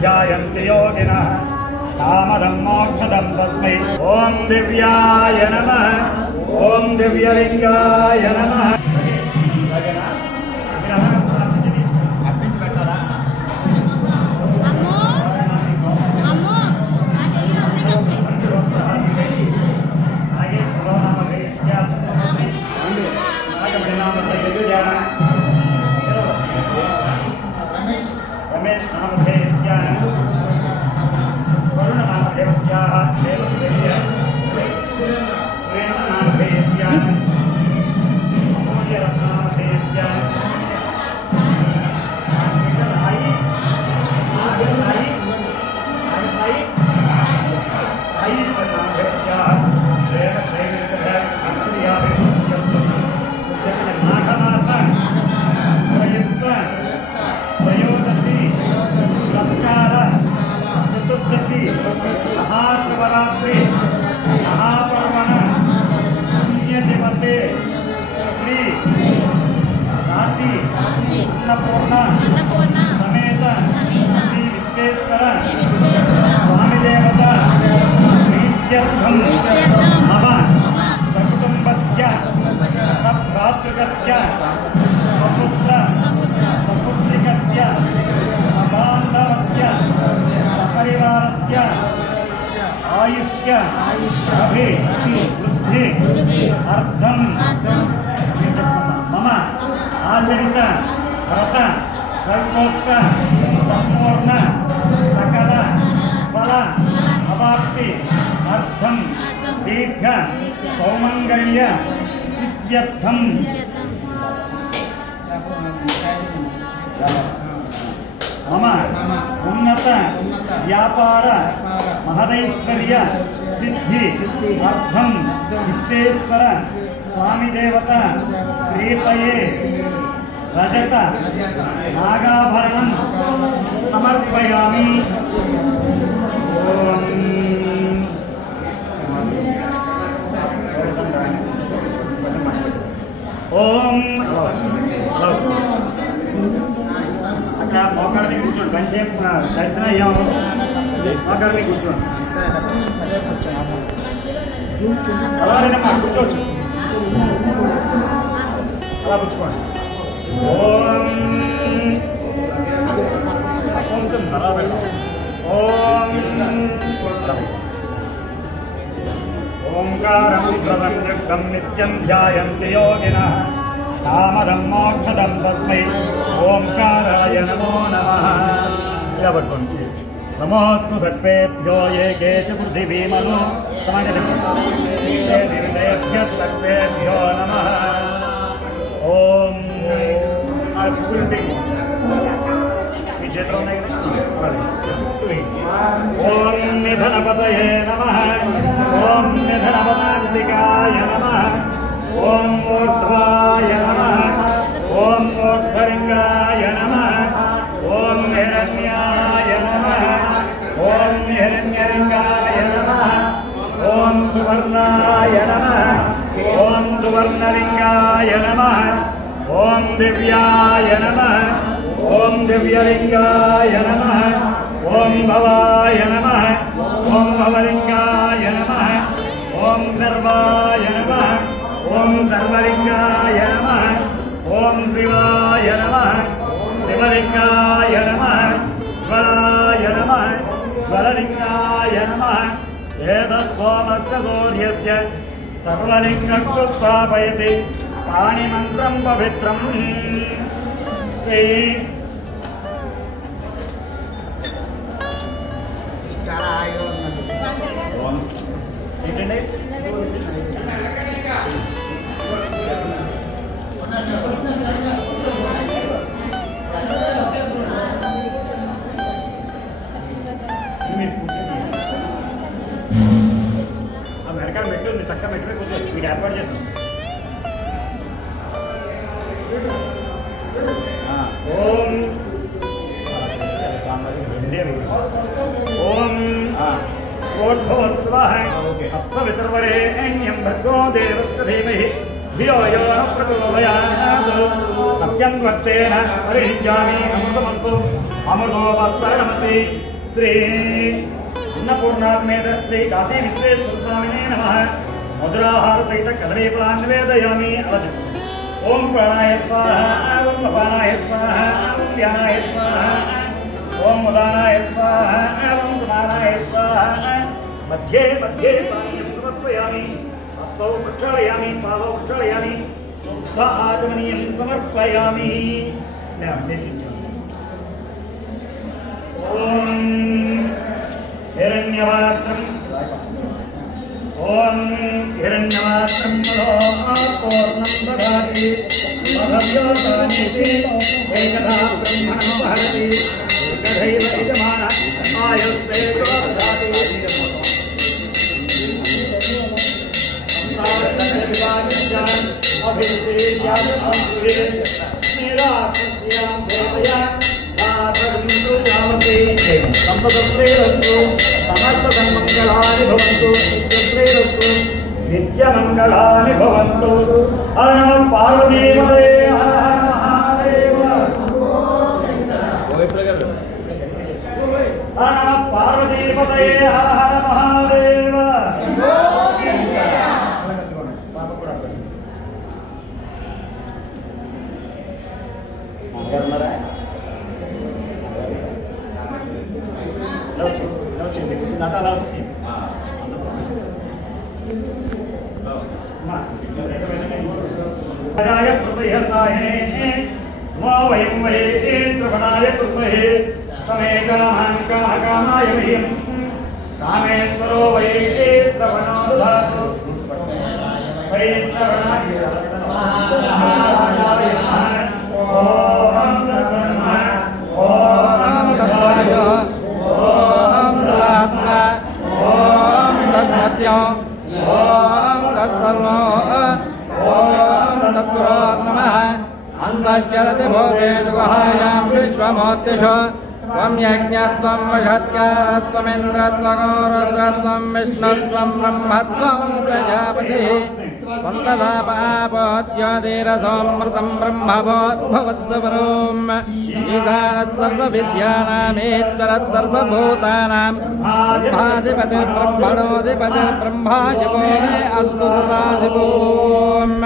ध्यायन्ति योगिनः कामदं मोक्षदं तस्मै ॐ दिव्याय नमः ॐ दिव्यलिंगाय नमः रमेश नामधेयस्य वरुण नामधेयस्याः श्रेण नामधेयस्य अमूल्य नामधेयस्य महाशिवरात्रि महापर्वण पुण्य दिवसे श्री काशी अन्नपूर्णा समेत श्री विश्वेश्वर स्वामी देवता प्रीत्यर्थं मम सकुटुम्बस्य सभ्रातृकस्य सपुत्र सपुत्रिकस्य सबान्धवस्य सपरिवारस्य आयुष्य वृद्धि अर्थम मम आचरित व्रत कल्पोक्त संपूर्ण सकल फल अवाप्ति अर्थम दीर्घ सौमंगल्य सिद्ध्यर्थम मम उन्नत व्यापार महदैश्वर्य सिद्धि अर्थम विश्वेश्वर स्वामी देवता प्रीतये रजत नागाभरणं समर्पयामि ओम अక్కడ మోకాళ్ళ కూర్చోండి కొంచెం దర్శనం అయ్యాము మోకాళ్ళ కూర్చోండి అలాగేనమ్మా కూర్చోవచ్చు అలా కూర్చోండి ఓం ఓంకారం ప్రసంయుక్తం నిత్యం ధ్యాయంతి యోగినః कामदं मोक्षदं तस्मै ओंकाराय नमो नमः नमोऽस्तु सर्पेभ्यो ये के च पृथिवीमनु निर्दयभ्यः सर्पेभ्यो नमः ओम ओम निधनपतये नमः ओम निधनपदान्तिकाय नमः ओम ऊर्ध्वाय नमः ओम ऊर्ध्वलिंगाय नमः ओम हिरण्याय नमः ओम हिरण्यलिंगाय नमः ओम सुवर्णाय नमः ओम सुवर्णलिंगाय नमः ओम दिव्याय नमः ओम दिव्यलिंगाय नमः ओम भवाय नमः ओम भवलिंगाय नमः ओम सर्वाय नमः ओम सर्वलिंगाय नमः ओम शिवाय नमः शिवलिंगाय नमः ज्वलाय नमः ज्वललिंगाय नमः एतत् सोमस्य सूर्यस्य सर्वलिंगं स्थापयति पाणिमन्त्रं पवित्रम् వెనకాల మెట్లు చక్క మెట్లు కూర్చోవచ్చు మీకు ఏర్పాటు చేసాం ఓం ఓం ఓద్భవస్వః అప్సవితుర్వరేణ్యం భర్గో దేవस्य ధీమహి ధియో యో నః ప్రచోదయాత్ सत्यं वर्तेन परिहिञ्जामि अमृतमस्तु अमृतोपस्तरणमस्ति श्री अन्नपूर्णात्मेद श्री काशी विश्वेश्वर स्वामिने नमः मधुराहार सहित कदलीफलान् निवेदयामि अलजु ओम प्राणाय स्वाहा ओम अपानाय स्वाहा ओम व्यानाय स्वाहा ओम उदानाय स्वाहा ओम समानाय स्वाहा मध्ये मध्ये पानीयं समर्पयामि हस्तौ प्रक्षालयामि पादौ प्रक्षालयामि शुद्ध आचमनीयं समर्पयामि ओम हिरण्यवात्रम् ओम हिरण्यवात्रं पूर्णं ददाति मधव्योतानीति एकदा ब्रह्मणो वहति एकदैव यजमान आयुस्ते ददाति संसारविभागज्ञान अभिषेक्यादि निराकस्यां देवया आतरन्तु जावते संपदप्रेरन्तु समस्तसन्मङ्गलानि भवन्तु नित्यप्रेरन्तु नित्यमङ्गलानि भवन्तु हर नमः पार्वतीपतये हर हर महादेव हर नमः पार्वतीपतये हर हर महादेव वयं वै श्रवणाय कुर्महे समे कामाय मह्यं कामेश्वरो वै श्रवणो ददातु वै श्रवणाय अंतश्चरति भूतेषु गुहायां विश्वमूर्तिषु त्वं यज्ञस्त्वं वषट्कारस्त्वमिन्द्रस्त्वगोरुद्रस्त्वं विष्णुस्त्वं ब्रह्मत्वं प्रजापतिः त्वं तथा पापोद्योतिरसोऽमृतं ब्रह्मभूद्भवत्सवरोम् ईशानस्सर्वविद्यानामीश्वरः सर्वभूतानां ब्रह्माधिपतिर्ब्रह्मणोऽधिपतिर्ब्रह्मा शिवो मे अस्तु सदाशिवोम्